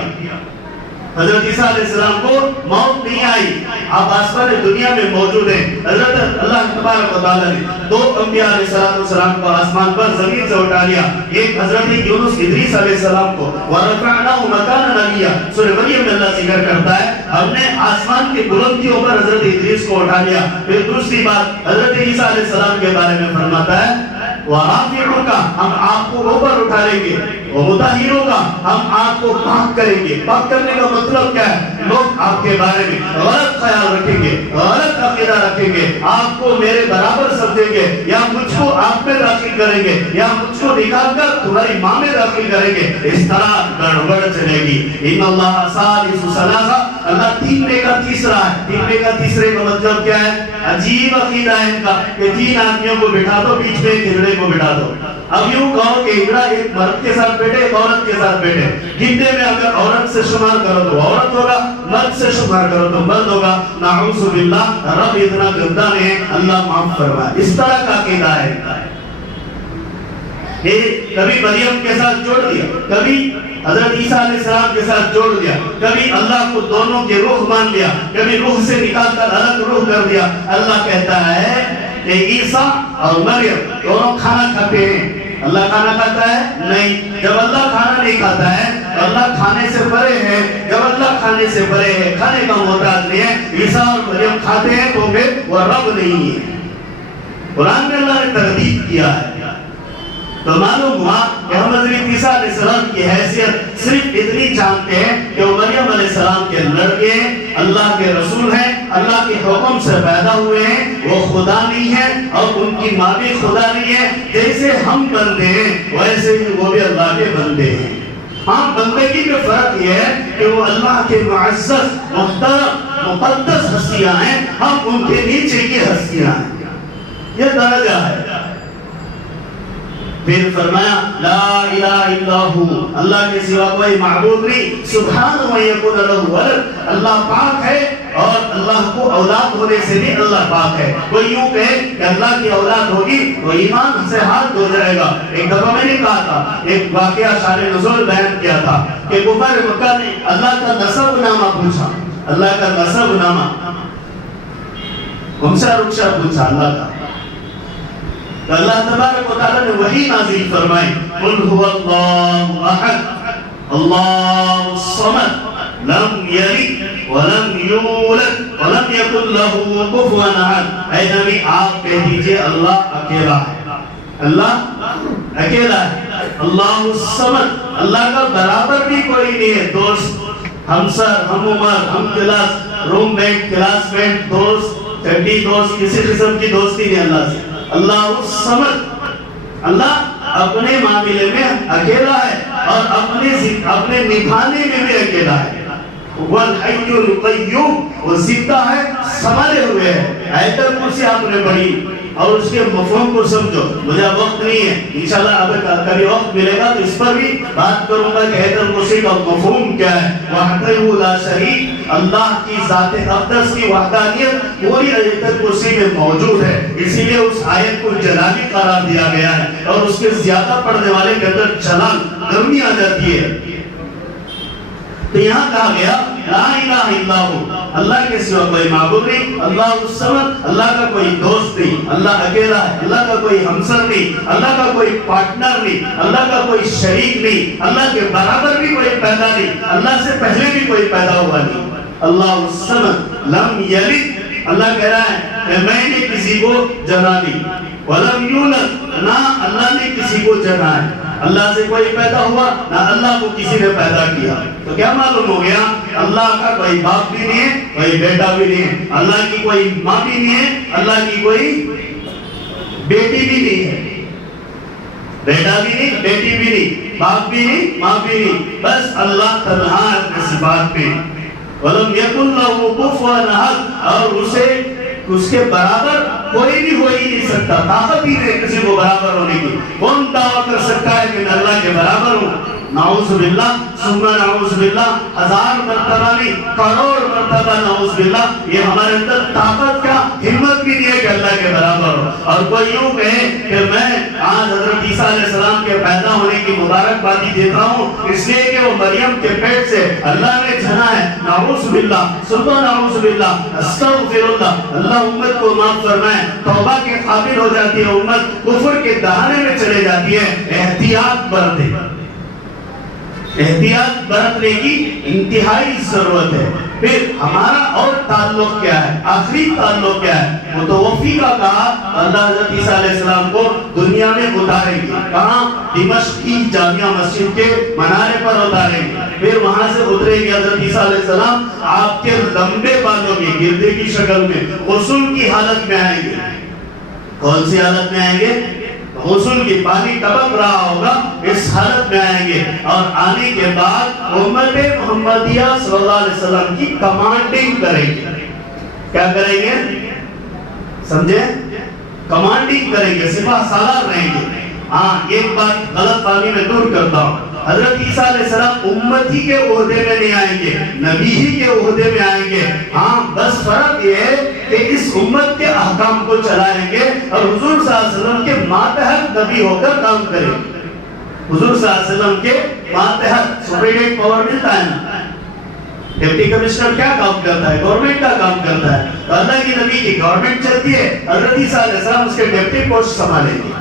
حضرت عیسیٰ علیہ السلام کو موت نہیں آئی, آپ آسمان دنیا میں موجود ہیں. حضرت اللہ تبارک و تعالیٰ نے 2 انبیاء علیہ السلام کو آسمان پر زمین سے اٹھا لیا. ایک حضرت یونس ادریس علیہ السلام کو وَرَفَعْنَاهُ مَكَانًا عَلِيًّا, سورہ مریم میں اللہ ذکر کرتا ہے ہم نے آسمان کی بلندیوں پر حضرت ادریس کو اٹھا لیا. پھر دوسری بات حضرت عیسیٰ علیہ السلام کے بارے میں فرماتا ہے وَرَافِعُكَ, ہم آپ کو اوپر اٹھا لیں گے, وَمُطَهِّرُكَ, ہم آپ کو پاک کریں گے. پاک کرنے کا مطلب کیا ہے؟ لوگ آپ کے بارے میں غلط خیال رکھیں گے, غلط عقیدہ رکھیں گے, آپ کو میرے برابر سمجھیں گے, یا مجھ کو آپ میں داخل کریں گے, یا مجھ کو نکال کر تمہاری ماں میں داخل کریں گے. اس طرح گڑبڑ چلے گی. ان اللہ ثالث ثلاثہ, اللہ 3 میں کا تیسرا ہے. 3 میں کا تیسرے کا مطلب کیا ہے؟ عجیب عقیدہ ہے ان کا کہ 3 آدمیوں کو بٹھا دو, بیچ میں ایک ہجڑے کو بٹھا دو. اب یوں کہو کہ ہجڑا ایک مرد کے ساتھ بیٹھے, ایک عورت کے ساتھ بیٹھے. گنتے میں اگر عورت سے شمار کرو تو عورت ہوگا, مرد سے شمار کرو تو مرد ہوگا. نعوذ باللہ, رب اتنا گندا نہیں ہے, اللہ معاف فرمائے. اس طرح کا عقیدہ ہے. کبھی مریم کے ساتھ جوڑ دیا, کبھی حضرت عیسیٰ علیہ السلام کے ساتھ جوڑ دیا, کبھی اللہ کو دونوں کے روح مان لیا, کبھی روح سے نکال کر الگ روح کر دیا. اللہ کہتا ہے کہ عیسیٰ اور مریم دونوں کھانا کھاتے ہیں, اللہ کھانا کھاتا ہے نہیں. جب اللہ کھانا نہیں کھاتا ہے, اللہ کھانے سے پرے ہے. جب اللہ کھانے سے پرے ہے, کھانے کا محتاج نہیں ہے, عیسیٰ اور مریم کھاتے ہیں تو پھر وہ رب نہیں ہے. قرآن میں اللہ نے تردید کیا ہے. تو معلوم ہوا کہ ہم حضرت عیسیٰ علیہ السلام کی حیثیت صرف اتنی جانتے ہیں کہ وہ مریم علیہ السلام کے لڑکے ہیں, اللہ کے رسول ہیں, اللہ کے حکم سے پیدا ہوئے ہیں, وہ خدا نہیں ہے اور ان کی ماں بھی خدا نہیں ہے. جیسے ہم بندے ہیں ویسے ہی وہ بھی اللہ کے بندے ہیں. ہاں, بندگی میں فرق یہ ہے کہ وہ اللہ کے معزز محترم مقدس ہستیاں ہیں, ہم ان کے نیچے کی ہستیاں ہیں. یہ درجہ ہے. پھر فرمایا لا الہ الا ہو, اللہ کے سوا کوئی معبود نہیں. سبحانہ و یکون لہ ولد, اللہ پاک ہے اور اللہ کو اولاد ہونے سے بھی اللہ پاک ہے. کوئی یوں کہے کہ اللہ کی اولاد ہوگی تو ایمان سے ہاتھ دھو جائے گا. ایک دفعہ میں نے کہا تھا, ایک واقعہ شان نزول بیان کیا تھا کہ کفار مکہ نے اللہ کا نسب نامہ پوچھا, اللہ کا نسب نامہ ہم سے رخصہ پوچھا اللہ کا. اللہ تبارک و تعالی نے وحی نازل فرمائی قل هو اللہ احد اللہ الصمد لم یلد ولم یولد ولم یکن له کفوا احد. اے نبی آپ کہہ دیجئے اللہ اکیلا ہے, اللہ اکیلا ہے. اللہ الصمد, اللہ کا برابر بھی کوئی نہیں ہے. دوست, ہمسر, ہم عمر, ہم کلاس, روم میٹ, کلاس میٹ, دوست, چڈی دوست, کسی قسم کی دوستی نہیں اللہ سے. اللہ الصمد, اللہ اپنے معاملے میں اکیلا ہے اور اپنے نبھانے میں بھی اکیلا ہے. والحی القیوم, وہ زندہ ہے, سنبھالے ہوئے ہے. آیت الکرسی آپ نے پڑھی اور اس کے مفہوم کو سمجھو. مجھے وقت نہیں ہے, انشاءاللہ اب کبھی وقت ملے گا تو اس پر بھی بات کروں گا کہ آیت الکرسی کا مفہوم کیا ہے. وحدہ لا شریک, اللہ کی ذات اقدس کی وحدانیت پوری آیت الکرسی میں موجود ہے. اسی لیے اس آیت کو جلالی قرار دیا گیا ہے اور اس کے زیادہ پڑھنے والے کے اندر جلال گرمی آ جاتی ہے. تو یہاں کہا گیا لا الہ الا ہو, اللہ کے سوا کوئی معبود نہیں. اللہ الصمد, اللہ کا کوئی دوست نہیں, اللہ اکیلا ہے, اللہ کا کوئی ہمسر نہیں, اللہ کا کوئی پارٹنر نہیں, اللہ کا کوئی شریک نہیں, اللہ کے برابر بھی کوئی پیدا نہیں, اللہ سے پہلے بھی کوئی پیدا ہوا نہیں. اللہ الصمد لم یلد, اللہ کہہ رہا ہے کہ میں نے کسی کو جنا نہیں. ولم یولد, نہ اللہ نے کسی کو جنا ہے. اللہ سے کوئی پیدا ہوا نہ اللہ کو کسی نے پیدا کیا. تو کیا معلوم ہو گیا؟ اللہ کا کوئی باپ بھی نہیں ہے، کوئی بیٹا بھی نہیں ہے، اللہ کی کوئی ماں بھی نہیں ہے، اللہ کی کوئی بیٹی بھی نہیں ہے. بیٹا بھی نہیں، بیٹی بھی نہیں، باپ بھی نہیں، ماں بھی نہیں، بس اللہ تنہا ہے اپنے صفات میں. وَلَمْ يَكُنْ لَهُ كُفُوًا أَحَدٌ، اور اس کے برابر کوئی بھی ہو ہی نہیں سکتا. طاقت ہی نہیں کسی کو برابر ہونے کی. کون دعویٰ کر سکتا ہے کہ میں اللہ کے برابر ہوں؟ نعوذ باللہ ثم نعوذ باللہ. 1000 مرتبہ نہیں، کروڑ مرتبہ نعوذ باللہ. یہ ہمارے اندر طاقت کا ہمت بھی نہیں ہے کہ اللہ کے برابر ہو. اور کوئی یوں کہے کہ میں آج حضرت عیسیٰ علیہ السلام کے پیدا ہونے کی مبارکبادی دیتا ہوں اس لیے کہ وہ مریم کے پیٹ سے اللہ نے جنا ہے. نعوذ باللہ ثم نعوذ باللہ. استغفر اللہ. اللہ امت کو معاف فرمائے. توبہ کے قابل ہو جاتی ہے امت، کفر کے دہانے میں چلے جاتی ہے. احتیاط برتے، احتیاط برتنے کی انتہائی ضرورت ہے. پھر ہمارا اور تعلق کیا ہے؟ آخری تعلق کیا ہے؟ متوفی کا کہا اللہ حضرت عیسیٰ علیہ السلام کو دنیا میں اتاریں گے. کہاں؟ دمشق کی جامعہ مسجد کے منارے پر اتاریں گے. پھر وہاں سے اتریں گے حضرت عیسیٰ علیہ السلام آپ کے لمبے بالوں کی گردے کی شکل میں غسل کی حالت میں آئیں گے. کون سی حالت میں آئیں گے؟ غسل کی، پانی ٹپک رہا ہوگا اس حالت میں آئیں گے. اور آنے کے بعد امت محمدیہ صلی اللہ علیہ وسلم کی کمانڈنگ کریں گے. کیا کریں گے؟ سمجھے؟ کمانڈنگ کریں گے، سپاہ سالار رہیں گے. ہاں ایک بات غلط فہمی میں دور کرتا ہوں. حضرت عیسیٰ علیہ السلام امتی کے عہدے میں نہیں آئیں گے، نبی ہی کے عہدے میں آئیں گے. ہاں بس فرق یہ ہے کہ اس امت کے احکام کو چلائیں گے اور حضور صلی اللہ علیہ وسلم کے ماتحت نبی ہو کر کام کریں گے. حضور صلی اللہ علیہ وسلم کے ماتحت سپریٹ پاور ملتا ہے نا. ڈپٹی کمشنر کیا کام کرتا ہے؟ گورنمنٹ کا کام کرتا ہے. اللہ کی نبی کی گورنمنٹ چلتی ہے، حضرت عیسیٰ علیہ السلام اس کے ڈپٹی پوسٹ سنبھالیں گے.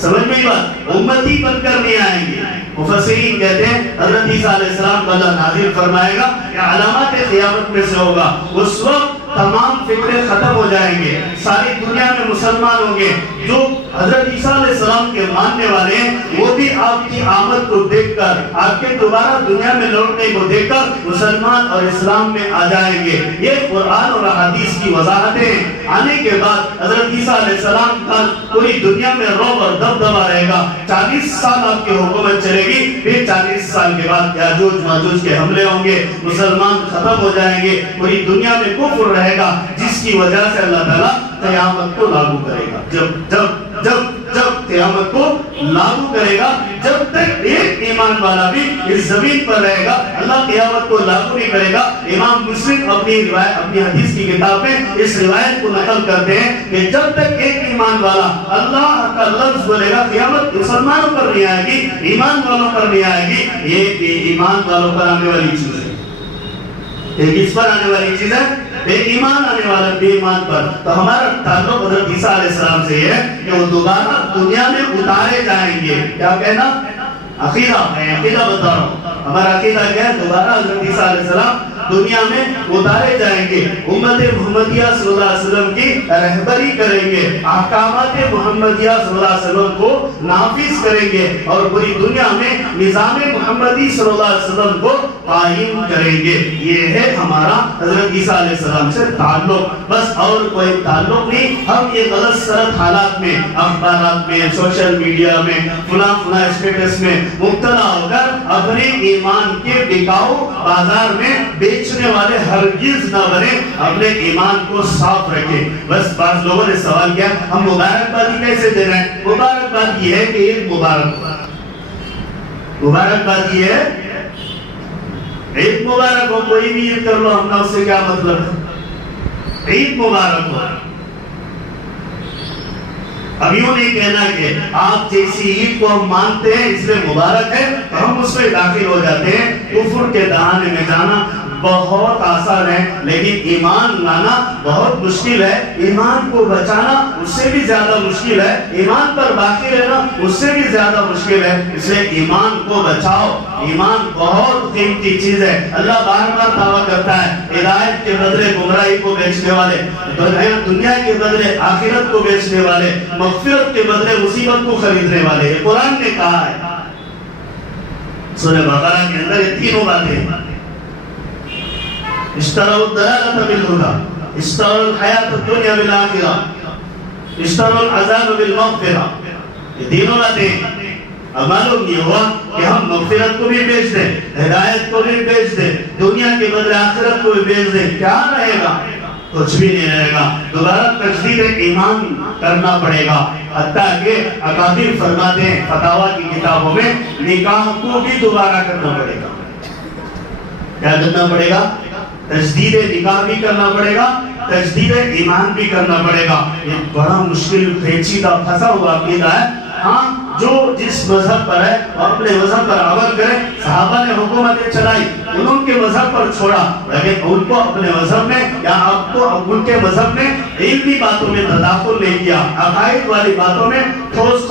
سمجھ میں بات؟ امتی بن کر نہیں آئیں گے. مفسرین کہتے ہیں حضرت عیسیٰ علیہ السلام کو اللہ نازل فرمائے گا کہ علامات قیامت میں سے ہوگا. اس وقت تمام فکریں ختم ہو جائیں گے، ساری دنیا میں مسلمان ہوں گے. جو حضرت عیسیٰ علیہ السلام کے ماننے والے ہیں وہ بھی آپ کی آمد کو دیکھ کر، آپ کے دوبارہ دنیا میں لوٹنے کو دیکھ کر مسلمان اور اسلام میں آ جائیں گے. یہ قرآن اور حدیث کی وضاحتیں ہیں. آنے کے بعد حضرت عیسیٰ علیہ السلام کا پوری دنیا میں رعب اور دبدبا رہے گا. 40 سال آپ کی حکومت چلے گی. پھر 40 سال کے بعد یاجوج ماجوج کے حملے ہوں گے، مسلمان ختم ہو جائیں گے، پوری دنیا میں کفر رہے گا، جس کی وجہ سے اللہ تعالیٰ قیامت کو لاگو کرے گا. جب قیامت کو لاگو کرے گا، جب تک ایک ایمان والا بھی اس زمین پر رہے گا اللہ قیامت کو لاگو نہیں کرے گا. امام مسلم اپنی حدیث کی کتاب میں اس روایت کو نقل کرتے ہیں کہ جب تک ایک ایمان والا اللہ کا لفظ بولے گا قیامت مسلمانوں پر نہیں آئے گی، ایمان والوں پر نہیں آئے گی. یہ ایمان والوں پر آنے والی چیز ہے. یہ کس پر آنے والی چیز ہے؟ بے ایمان آنے والا بے ایمان پر. تو ہمارا تعلق حضرت عیسیٰ علیہ السلام سے ہے کہ وہ دوبارہ دنیا میں اتارے جائیں گے. کیا کہنا؟ عقیدہ. میں عقیدہ بتا رہا ہوں. ہمارا عقیدہ کیا ہے؟ دوبارہ حضرت عیسیٰ علیہ السلام دنیا میں اتارے جائیں گے، امت محمدیہ صلی اللہ علیہ وسلم کی رہبری کریں گے، احکامات محمدیہ صلی اللہ علیہ وسلم کو نافذ کریں گے اور پوری دنیا میں نظام محمدی صلی اللہ علیہ وسلم کو قائم کریں گے. یہ ہے ہمارا حضرت عیسیٰ علیہ السلام سے تعلق، بس اور کوئی تعلق نہیں. ہم یہ غلط سرد حالات میں، اخبارات میں، سوشل میڈیا میں، فلاں اسٹیٹس میں مبتلا ہو کر اپنے ایمان کے بکاؤ بازار میں بیچنے والے ہرگز نہ بنے. اپنے ایمان کو صاف رکھیں. بس بعض لوگوں نے سوال کیا ہم مبارکبادی کیسے دے رہے ہیں؟ مبارکباد یہ ہے کہ عید مبارک. مبارکباد یہ ہے عید مبارک ہو، کوئی بھی عید کر لو، ہم نے اس سے کیا مطلب ہے؟ عید مبارک ہو. اب یوں نہیں کہنا کہ آپ جیسی عید کو ہم مانتے ہیں اس لیے مبارک ہے تو ہم اس میں داخل ہو جاتے ہیں. کفر کے دہانے میں جانا بہت آسان ہے لیکن ایمان لانا بہت مشکل ہے. ایمان کو بچانا اس سے بھی زیادہ مشکل ہے. ایمان پر باقی رہنا اس سے بھی زیادہ مشکل ہے. اس لیے ایمان کو بچاؤ. ایمان بہت قیمتی چیز ہے. اللہ بار بار دعویٰ کرتا ہے ہدایت کے بدلے گمراہی کو بیچنے والے، دنیا کے بدلے آخرت کو بیچنے والے، مغفرت کے بدلے مصیبت کو خریدنے والے. یہ قرآن نے کہا ہے. سورہ بقرہ کے اندر یہ تینوں باتیں، اشتروا الضلالة بالهدى، اشتروا الحیات الدنیا بالآخرہ، اشتروا العذاب بالمغفرہ. یہ تینوں باتیں. اب معلوم یہ ہوا کہ ہم مغفرت کو بھی بیچ دیں، ہدایت کو بھی بیچ دیں، دنیا کے بدلے آخرت کو بھی بیچ دیں، کیا رہے گا؟ کچھ بھی نہیں رہے گا. دوبارہ تجدید ایمان کرنا پڑے گا. حتیٰ کہ اکابر فرماتے ہیں فتاویٰ کی کتابوں میں نکاح کو بھی دوبارہ کرنا پڑے گا. کیا کرنا پڑے گا؟ تجدید نکاح بھی کرنا پڑے گا، تجدید ایمان بھی کرنا پڑے گا. یہ بڑا مشکل پیچیدہ پھنسا ہوا عقیدہ ہے. ہاں جو جس مذہب پر ہے اور اپنے مذہب پر عمل کرے. صحابہ نے حکومتیں چلائی، انہوں کے مذہب پر چھوڑا، لیکن ان کو اپنے مذہب میں یا آپ کو ان کے مذہب میں علمی باتوں میں تداخل نہیں کیا، عقائد والی باتوں میں ٹھوس